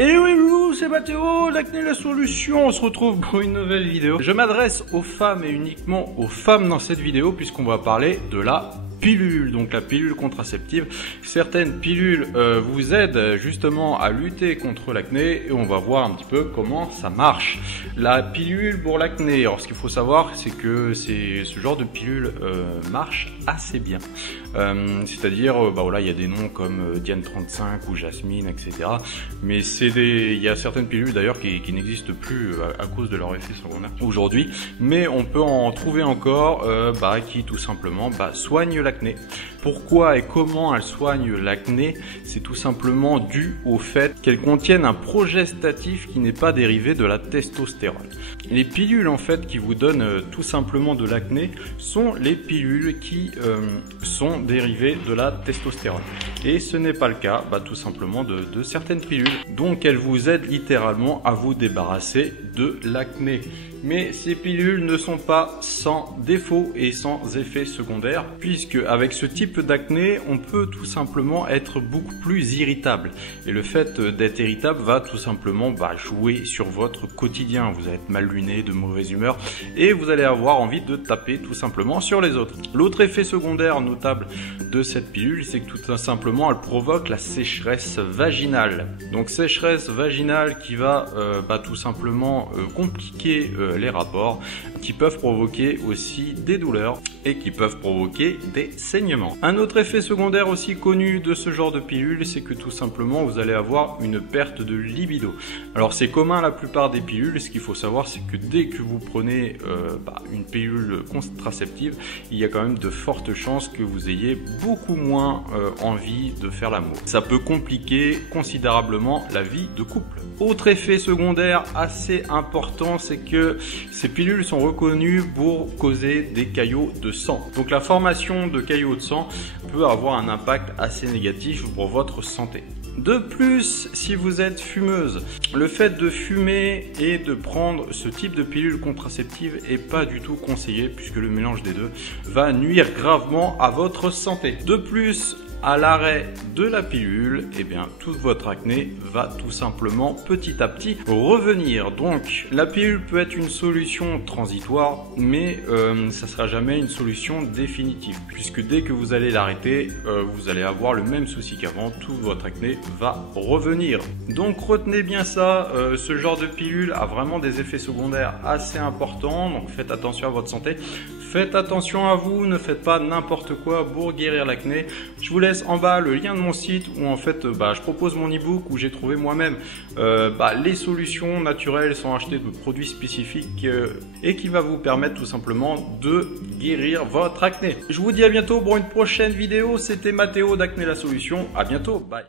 Et oui, c'est Mathéo, l'acné la solution, on se retrouve pour une nouvelle vidéo. Je m'adresse aux femmes et uniquement aux femmes dans cette vidéo puisqu'on va parler de la pilule, donc la pilule contraceptive. Certaines pilules vous aident justement à lutter contre l'acné et on va voir un petit peu comment ça marche. La pilule pour l'acné, alors ce qu'il faut savoir c'est que ce genre de pilule marche assez bien. C'est-à-dire, voilà, il y a des noms comme Diane 35 ou Jasmine, etc. Mais il y a certaines pilules d'ailleurs qui n'existent plus à cause de leur effet secondaire aujourd'hui. Mais on peut en trouver encore qui tout simplement soignent l'acné. Pourquoi et comment elles soignent l'acné? C'est tout simplement dû au fait qu'elles contiennent un progestatif qui n'est pas dérivé de la testostérone. Les pilules en fait qui vous donnent tout simplement de l'acné sont les pilules qui sont dérivées de la testostérone. Et ce n'est pas le cas tout simplement de certaines pilules. Donc elles vous aident littéralement à vous débarrasser de l'acné. Mais ces pilules ne sont pas sans défaut et sans effet secondaire, puisque avec ce type d'acné, on peut tout simplement être beaucoup plus irritable. Et le fait d'être irritable va tout simplement jouer sur votre quotidien. Vous allez être mal luné, de mauvaise humeur, et vous allez avoir envie de taper tout simplement sur les autres. L'autre effet secondaire notable de cette pilule, c'est que tout simplement, elle provoque la sécheresse vaginale. Donc sécheresse vaginale qui va tout simplement compliquer les rapports, qui peuvent provoquer aussi des douleurs et qui peuvent provoquer des saignements. Un autre effet secondaire aussi connu de ce genre de pilule, c'est que tout simplement vous allez avoir une perte de libido. Alors c'est commun à la plupart des pilules. Ce qu'il faut savoir, c'est que dès que vous prenez une pilule contraceptive, il y a quand même de fortes chances que vous ayez beaucoup moins envie de faire l'amour. Ça peut compliquer considérablement la vie de couple. Autre effet secondaire assez important, c'est que ces pilules sont reconnues pour causer des caillots de sang. Donc la formation de caillots de sang peut avoir un impact assez négatif pour votre santé. De plus, si vous êtes fumeuse, le fait de fumer et de prendre ce type de pilule contraceptive est pas du tout conseillé puisque le mélange des deux va nuire gravement à votre santé. De plus, à l'arrêt de la pilule, toute votre acné va tout simplement petit à petit revenir. Donc la pilule peut être une solution transitoire, mais ça sera jamais une solution définitive, puisque dès que vous allez l'arrêter, vous allez avoir le même souci qu'avant, tout votre acné va revenir. Donc retenez bien ça, ce genre de pilule a vraiment des effets secondaires assez importants, donc faites attention à votre santé. Faites attention à vous, ne faites pas n'importe quoi pour guérir l'acné. Je vous laisse en bas le lien de mon site où en fait je propose mon e-book où j'ai trouvé moi-même les solutions naturelles sans acheter de produits spécifiques et qui va vous permettre tout simplement de guérir votre acné. Je vous dis à bientôt pour une prochaine vidéo. C'était Mathéo d'Acné la solution. À bientôt. Bye.